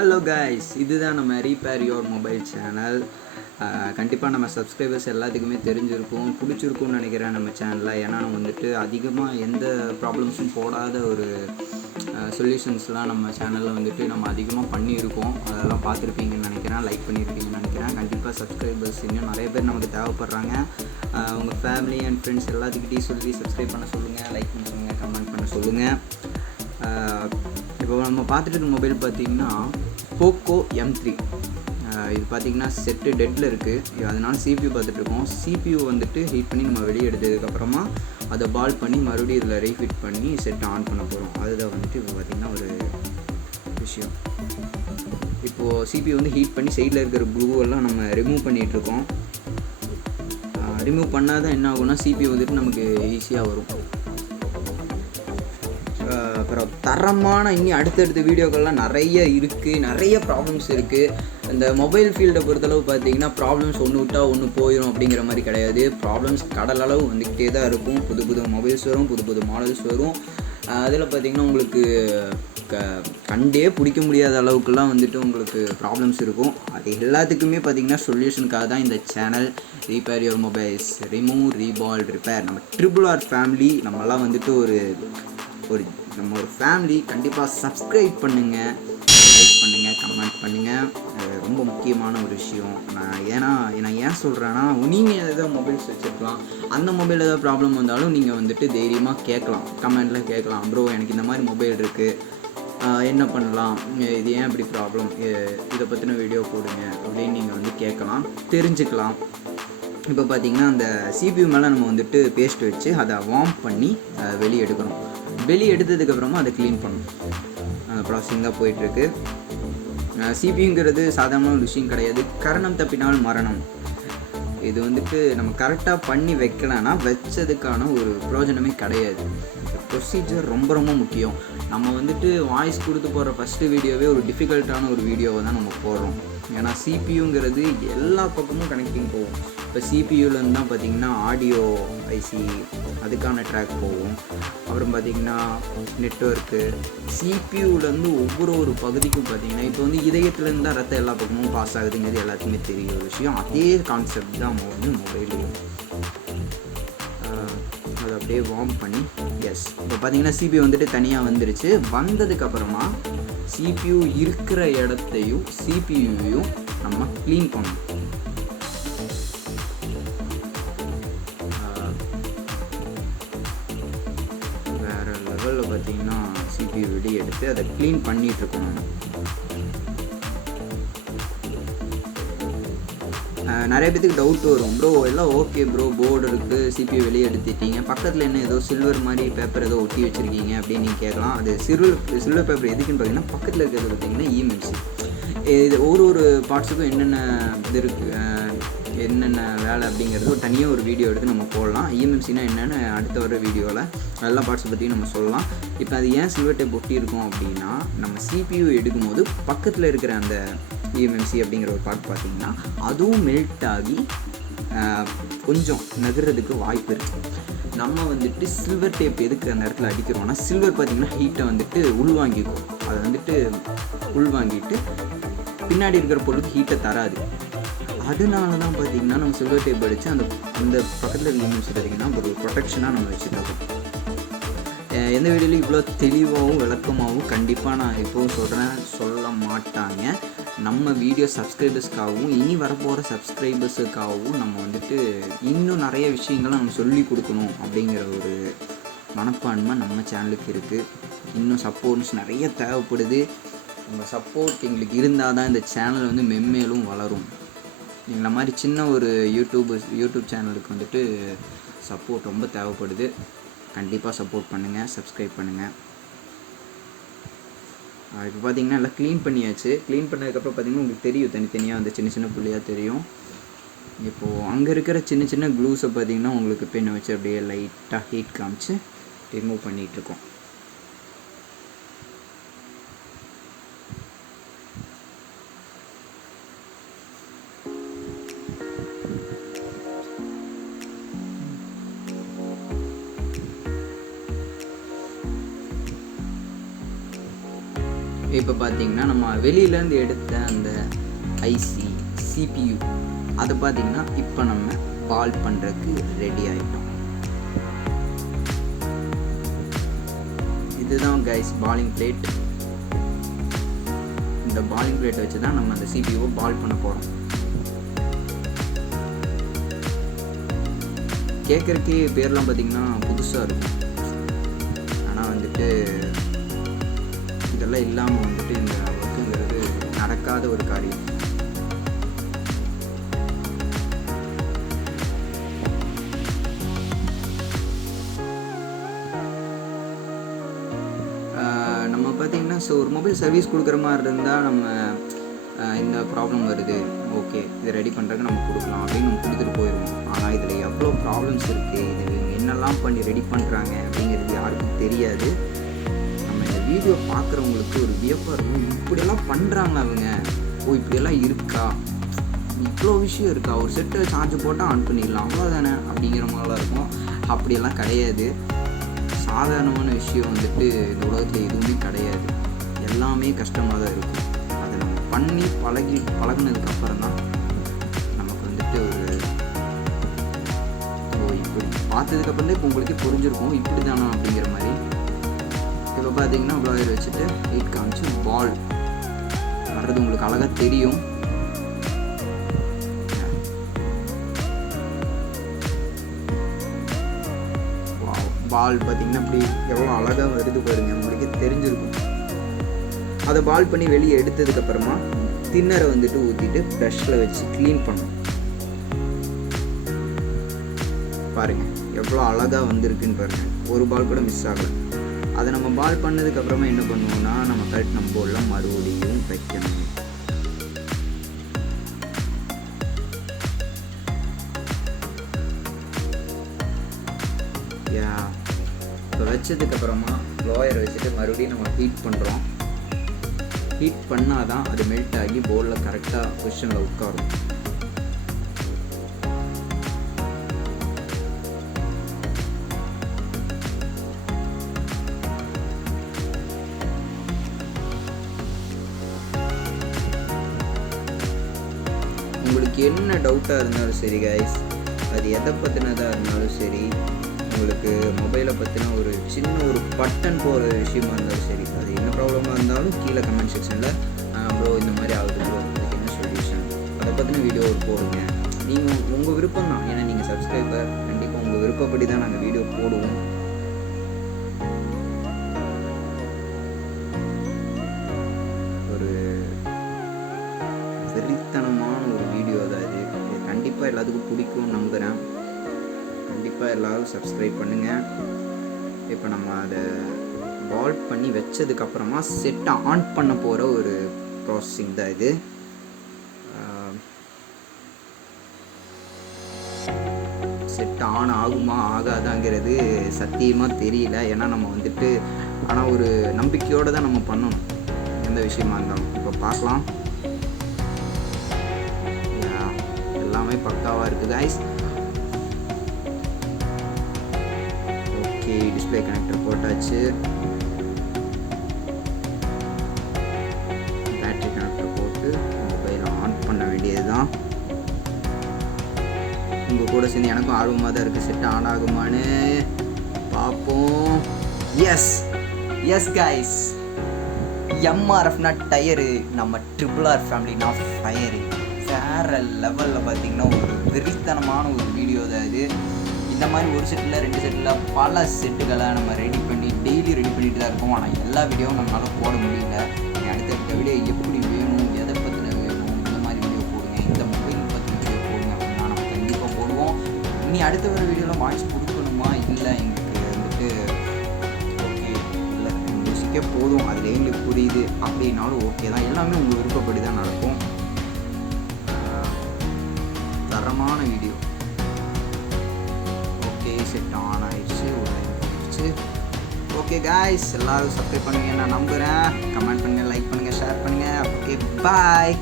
Hello guys, இதுதான் நம்ம rebar your mobile channel. கண்டிப்பாக நம்ம சப்ஸ்கிரைபர்ஸ் எல்லாத்துக்குமே தெரிஞ்சிருக்கும், பிடிச்சிருக்கும்னு நினைக்கிறேன் நம்ம சேனலில். ஏன்னா நம்ம வந்துட்டு அதிகமாக எந்த ப்ராப்ளம்ஸும் போடாத ஒரு சொல்யூஷன்ஸ்லாம் நம்ம சேனலில் வந்துட்டு நம்ம அதிகமாக பண்ணியிருக்கோம். அதெல்லாம் பார்த்துருப்பீங்கன்னு நினைக்கிறேன், லைக் பண்ணியிருப்பீங்கன்னு நினைக்கிறேன். கண்டிப்பாக சப்ஸ்கிரைபர்ஸ் இன்னும் நிறைய பேர் நமக்கு தேவைப்படுறாங்க. உங்கள் ஃபேமிலி அண்ட் ஃப்ரெண்ட்ஸ் எல்லாத்துக்கிட்டையும் சொல்லி சப்ஸ்கிரைப் பண்ண சொல்லுங்கள், லைக் பண்ண சொல்லுங்கள், கமெண்ட் பண்ண சொல்லுங்கள். இப்போ நம்ம பார்த்துட்டு இருக்க மொபைல் பார்த்திங்கன்னா போக்கோ M3. இது பார்த்திங்கன்னா செட்டு டெட்டில் இருக்குது. அதனால் CPU பார்த்துட்ருக்கோம். CPU வந்துட்டு ஹீட் பண்ணி நம்ம வெளியே எடுத்ததுக்கப்புறமா அதை பால் பண்ணி மறுபடியும் இதில் ரீஃபிட் பண்ணி செட்டை ஆன் பண்ண போகிறோம். அதுதான் வந்துட்டு இப்போ பார்த்திங்கன்னா ஒரு விஷயம். இப்போது CPU வந்து ஹீட் பண்ணி சைடில் இருக்கிற க்ளூவெல்லாம் நம்ம ரிமூவ் பண்ணிகிட்ருக்கோம். ரிமூவ் பண்ணால் தான் என்ன ஆகும்னா CPU வந்துட்டு நமக்கு ஈஸியாக வரும். அப்புறம் தரமான இனி அடுத்தடுத்த வீடியோக்கள்லாம் நிறைய இருக்குது, நிறைய ப்ராப்ளம்ஸ் இருக்குது. இந்த மொபைல் ஃபீல்டை பொறுத்தளவு பார்த்திங்கன்னா ப்ராப்ளம்ஸ் ஒன்று விட்டால் ஒன்று போயிடும் அப்படிங்கிற மாதிரி கிடையாது. ப்ராப்ளம்ஸ் கடல் அளவு வந்துக்கிட்டே தான் இருக்கும். புது புது மொபைல்ஸ் வரும், புது புது மாடல்ஸ் வரும். அதில் பார்த்திங்கன்னா உங்களுக்கு கண்டே பிடிக்க முடியாத அளவுக்குலாம் வந்துட்டு உங்களுக்கு ப்ராப்ளம்ஸ் இருக்கும். அது எல்லாத்துக்குமே பார்த்திங்கன்னா சொல்யூஷனுக்காக தான் இந்த channel repair your mobiles, remove, reball, repair. நம்ம RRR ஃபேமிலி, நம்மலாம் வந்துட்டு நம்ம ஒரு ஃபேமிலி. கண்டிப்பாக சப்ஸ்கிரைப் பண்ணுங்கள், லைக் பண்ணுங்கள், கமெண்ட் பண்ணுங்கள். ரொம்ப முக்கியமான ஒரு விஷயம். நான் ஏன் சொல்கிறேன்னா, நீங்கள் எதாவது மொபைல்ஸ் வச்சுருக்கலாம், அந்த மொபைல் ஏதாவது ப்ராப்ளம் வந்தாலும் நீங்கள் வந்துட்டு தைரியமாக கேட்கலாம், கமெண்ட்டில் கேட்கலாம். ப்ரோ எனக்கு இந்த மாதிரி மொபைல் இருக்குது, என்ன பண்ணலாம், இது ஏன் இப்படி ப்ராப்ளம், இதை பற்றின வீடியோ போடுங்க அப்படின்னு நீங்கள் வந்து கேட்கலாம், தெரிஞ்சுக்கலாம். இப்போ பார்த்திங்கன்னா அந்த CPU மேலே நம்ம வந்துட்டு பேஸ்ட் வச்சு அதை வார்ம் பண்ணி வெளியே எடுக்கணும். வெளியே எடுத்ததுக்கப்புறமா அதை க்ளீன் பண்ணணும். ப்ராசஸிங் தான் போயிட்டுருக்கு. CPUங்கிறது சாதாரண ஒரு விஷயம் கிடையாது. கரணம் தப்பினால் மரணம். இது வந்துட்டு நம்ம கரெக்டாக பண்ணி வைக்கலைன்னா வச்சதுக்கான ஒரு பிரயோஜனமே கிடையாது. ப்ரொசீஜர் ரொம்ப ரொம்ப முக்கியம். நம்ம வந்துட்டு வாய்ஸ் கொடுத்து போடுற ஃபஸ்ட்டு வீடியோவே ஒரு டிஃபிகல்ட்டான ஒரு வீடியோவை தான் நம்ம போடுறோம். ஏன்னா CPUங்கிறது எல்லா பக்கமும் கனெக்டிங் போகும். இப்போ CPUலேருந்து தான் பார்த்திங்கன்னா ஆடியோ ஐசி அதுக்கான ட்ராக் போகும். அப்புறம் பார்த்திங்கன்னா நெட்வொர்க்கு, CPUலேருந்து ஒவ்வொரு பகுதிக்கும் பார்த்திங்கன்னா இப்போ வந்து இதயத்துலேருந்து தான் ரத்தம் எல்லா பக்கமும் பாஸ் ஆகுதுங்கிறது எல்லாத்துக்குமே தெரிய ஒரு விஷயம். அதே கான்செப்ட் தான் நம்ம வந்து மொபைல்லையும். அதை அப்படியே வார்ம் பண்ணி இப்போ பார்த்திங்கன்னா CPU வந்துட்டு தனியாக வந்துருச்சு. வந்ததுக்கப்புறமா CPU இருக்கிற இடத்தையும் CPUவையும் நம்ம க்ளீன் பண்ணணும். வேறு லெவலில் பார்த்திங்கன்னா CPU வெளியே எடுத்து அதை க்ளீன் பண்ணிகிட்ருக்கோம். நிறைய பேத்துக்கு டவுட் வரும், ப்ரோ எல்லாம் ஓகே ப்ரோ, போர்டு இருக்குது, CPU வெளியே எடுத்துட்டீங்க, பக்கத்தில் என்ன ஏதோ சில்வர் மாதிரி பேப்பர் ஏதோ ஒட்டி வச்சுருக்கீங்க அப்படின்னு நீங்கள் கேட்கலாம். அது சில்வர் பேப்பர் எதுக்குன்னு பார்த்தீங்கன்னா, பக்கத்தில் இருக்கிறது பார்த்திங்கன்னா EMMC. இது ஒரு பார்ட்ஸுக்கும் என்னென்ன இது இருக்குது, என்னென்ன வேலை அப்படிங்கிறது ஒரு தனியாக ஒரு வீடியோ எடுத்து நம்ம போடலாம். EMMCனா என்னென்னு அடுத்த வர வீடியோவில் எல்லா பார்ட்ஸை பற்றியும் நம்ம சொல்லலாம். இப்போ அது ஏன் சில்வர் டேப் ஒட்டி இருக்கும் அப்படின்னா, நம்ம CPU எடுக்கும்போது பக்கத்தில் இருக்கிற அந்த EMMC அப்படிங்கிற ஒரு பார்ட் பார்த்திங்கன்னா அதுவும் மெல்ட் ஆகி கொஞ்சம் நகர்றதுக்கு வாய்ப்பு இருக்குது. நம்ம வந்துட்டு சில்வர் டேப் எதுக்கு அந்த இடத்துல அடிக்கிறோம்னா, சில்வர் பார்த்திங்கன்னா ஹீட்டை வந்துட்டு உள்வாங்கிக்கும். அதை வந்துட்டு உள்வாங்கிட்டு பின்னாடி இருக்கிற பொருளுக்கு ஹீட்டை தராது. அதனால தான் பார்த்திங்கன்னா நம்ம சில்வர் டேப் அடித்து அந்த பக்கத்தில் இருக்க EMMC பார்த்திங்கன்னா ஒரு ப்ரொடெக்ஷனாக நம்ம வச்சுருக்கோம். எந்த வீடியோலையும் இவ்வளோ தெளிவாகவும் விளக்கமாகவும் கண்டிப்பாக நான் இப்போவும் சொல்ல மாட்டாங்க. நம்ம வீடியோ சப்ஸ்கிரைபர்ஸ்க்காகவும் இனி வரப்போகிற சப்ஸ்கிரைபர்ஸுக்காகவும் நம்ம வந்துட்டு இன்னும் நிறைய விஷயங்களை நம்ம சொல்லி கொடுக்கணும் அப்படிங்கிற ஒரு மனப்பான்மை நம்ம சேனலுக்கு இருக்குது. இன்னும் சப்போர்ட்ஸ் நிறைய தேவைப்படுது. உங்கள் சப்போர்ட் எங்களுக்கு இருந்தால் தான் இந்த சேனல் வந்து மென்மேலும் வளரும். எங்களை மாதிரி சின்ன ஒரு யூடியூப் சேனலுக்கு வந்துட்டு சப்போர்ட் ரொம்ப தேவைப்படுது. கண்டிப்பாக சப்போர்ட் பண்ணுங்கள், சப்ஸ்கிரைப் பண்ணுங்கள். இப்போ பார்த்திங்கன்னா எல்லாம் க்ளீன் பண்ணியாச்சு. க்ளீன் பண்ணதுக்கப்புறம் பார்த்திங்கன்னா உங்களுக்கு தெரியும், தனித்தனியாக அந்த சின்ன சின்ன புள்ளியாக தெரியும். இப்போது அங்கே இருக்கிற சின்ன சின்ன க்ளூஸை பார்த்திங்கன்னா உங்களுக்கு பெண்ணை வச்சு அப்படியே லைட்டாக ஹீட் காமிச்சு ரிமூவ் பண்ணிகிட்ருக்கோம். இப்போ பார்த்தீங்கன்னா நம்ம வெளியிலேருந்து எடுத்த அந்த ஐசி CPU அதை பார்த்தீங்கன்னா இப்போ நம்ம பால் பண்ணுறதுக்கு ரெடி ஆகிட்டோம். இதுதான் கைஸ் பாலிங் பிளேட். இந்த பாலிங் பிளேட்டை வச்சு தான் நம்ம அந்த CPU பால் பண்ண போகிறோம். கேட்குறக்கே பேர்லாம் பார்த்திங்கன்னா புதுசாக இருக்கும். ஆனால் வந்துட்டு இதெல்லாம் இல்லாமல் வந்துட்டு இந்த ஒர்க்குங்கிறது நடக்காத ஒரு காரியம். நம்ம பார்த்திங்கன்னா ஒரு மொபைல் சர்வீஸ் கொடுக்குற மாதிரி இருந்தால் நம்ம இந்த ப்ராப்ளம் வருது, ஓகே இதை ரெடி பண்ணுறதுக்கு நம்ம கொடுக்கலாம் அப்படின்னு நம்ம கொடுத்துட்டு போயிடுவோம். ஆனால் இதில் எவ்வளோ ப்ராப்ளம்ஸ் இருக்குது, இது என்னெல்லாம் பண்ணி ரெடி பண்ணுறாங்க அப்படிங்கிறது யாருக்கும் தெரியாது. நம்ம இந்த வீடியோ பார்க்குறவங்களுக்கு ஒரு வியப்பாக இருக்கும், இப்படியெல்லாம் பண்ணுறாங்க அவங்க, ஓ இப்படியெல்லாம் இருக்கா, இவ்வளோ விஷயம் இருக்கா, ஒரு செட்டை சார்ஜ் போட்டால் ஆன் பண்ணிடலாம் அவ்வளோதானே அப்படிங்கிற மாதிரிலாம் இருக்கும். அப்படியெல்லாம் கிடையாது. சாதாரணமான விஷயம் வந்துட்டு இந்த உலகத்தில் எதுவுமே கிடையாது. எல்லாமே கஷ்டமாக தான் இருக்கும். அதை நம்ம பண்ணி பழகினதுக்கப்புறம் தான் நமக்கு வந்துட்டு இப்படி பார்த்ததுக்கப்புறம் தான் இப்போ உங்களுக்கே புரிஞ்சிருக்கும் இப்படி தானா அப்படிங்கிற மாதிரி. இப்போ பார்த்தீங்கன்னா ப்ளாயர் வச்சுட்டு ஹீட் காமிச்சு பால் வர்றது உங்களுக்கு அழகாக தெரியும். பால் பார்த்திங்கன்னா அப்படி எவ்வளோ அழகாக வருது பாருங்கள், உங்களுக்கே தெரிஞ்சிருக்கும். அதை பால் பண்ணி வெளியே எடுத்ததுக்கப்புறமா தின்னரை வந்துட்டு ஊற்றிட்டு ப்ரஷ்ஷில் வச்சு க்ளீன் பண்ணணும். பாருங்கள் எவ்வளோ அழகாக வந்திருக்குன்னு பாருங்கள், ஒரு பால் கூட மிஸ் ஆகலை. அதை நம்ம பால் பண்ணதுக்கப்புறமா என்ன பண்ணுவோம்னா நம்ம கரெக்ட் நம்ம போர்டில் மறுபடியும் வைக்கணும். இப்போ வச்சதுக்கப்புறமா ப்ளோயரை வச்சுட்டு மறுபடியும் நம்ம ஹீட் பண்ணுறோம். ஹீட் பண்ணால் தான் அது மெல்ட் ஆகி போர்டில் கரெக்டாக பொசிஷனில் உட்காரும். உங்களுக்கு என்ன டவுட்டாக இருந்தாலும் சரி கைஸ், அது எதை பற்றினதாக இருந்தாலும் சரி, உங்களுக்கு மொபைலை பற்றின ஒரு சின்ன ஒரு பட்டன் போகிற விஷயமா இருந்தாலும் சரி, அது என்ன ப்ராப்ளமாக இருந்தாலும் கீழே கமெண்ட் செக்ஷனில் ப்ரோ இந்த மாதிரி ஆகுது ப்ரோ, அதுக்கு என்ன சொல்யூஷன், அதை பற்றின வீடியோ ஒரு போடுங்க. நீங்கள் உங்கள் விருப்பம் தான், ஏன்னா நீங்கள் சப்ஸ்கிரைபர், கண்டிப்பாக உங்கள் விருப்பப்படி தான் நாங்கள் வீடியோ போடுவோம். ஒரு வெறித்தனமான ஒரு வீடியோ தான் இது. இது கண்டிப்பாக எல்லாத்துக்கும் பிடிக்கும்னு நம்புகிறேன். கண்டிப்பாக எல்லோரும் சப்ஸ்கிரைப் பண்ணுங்கள். இப்போ நம்ம அதை பால் பண்ணி வச்சதுக்கப்புறமா செட்டை ஆன் பண்ண போகிற ஒரு ப்ராசஸிங் தான் இது. செட் ஆன் ஆகுமா ஆகாதாங்கிறது சத்தியமாக தெரியல. ஏன்னா நம்ம வந்துட்டு ஆனால் ஒரு நம்பிக்கையோடு தான் நம்ம பண்ணணும் எந்த விஷயமா இருந்தாலும். இப்போ பார்க்கலாம், எல்லாமே பக்காவாக இருக்குது கைஸ். டிஸ்பிளே கனெக்டர் போட்டாச்சு, பேட்டரி கனெக்டர் போட்டு மொபைலை ஆன் பண்ண வேண்டியது தான். உங்கள் கூட சேர்ந்து எனக்கும் ஆர்வமாக தான் இருக்குது, செட் ஆன் ஆகுமான்னு பார்ப்போம். எஸ் கைஸ், எம்ஆர்எஃப்னா டயரு, நம்ம RRR ஃபேமிலினா ஃபயரு. வேறு லெவலில் பார்த்திங்கன்னா ஒரு வெறித்தனமான ஒரு வீடியோ தான் இது. இந்த மாதிரி ஒரு செட்டில் 2 செட்டில் பல செட்டுகளை நம்ம ரெடி பண்ணி டெய்லி ரெடி பண்ணிட்டு தான் இருக்கோம். ஆனால் எல்லா வீடியோவும் நம்மளால் போட முடியல. அடுத்த வீடியோ எப்படி வேணும், எதை பற்றின வேணும், இந்த மாதிரி வீடியோ போடுங்க, இந்த மொபைல் பற்றின வீடியோ போடுங்க அப்படின்னா நம்ம கண்டிப்பாக போடுவோம். இனி அடுத்த வர வீடியோவில் வாய்ஸ் கொடுக்கணுமா, இல்லை எங்களுக்கு வந்துட்டு ஓகே இல்லை மியூசிக்கே போதும், அதில் எங்களுக்கு புரியுது அப்படின்னாலும் ஓகே தான். எல்லாமே உங்கள் விருப்பப்படி தான் நடக்கும். தரமான வீடியோ. செட் ஆன் ஆயிடுச்சு, ஆயிடுச்சு. ஓகே காய்ஸ், எல்லோரும் சப்ஸ்கிரைப் பண்ணுங்கள் நான் நம்புகிறேன். கமெண்ட் பண்ணுங்கள், லைக் பண்ணுங்கள், ஷேர் பண்ணுங்கள். Okay bye.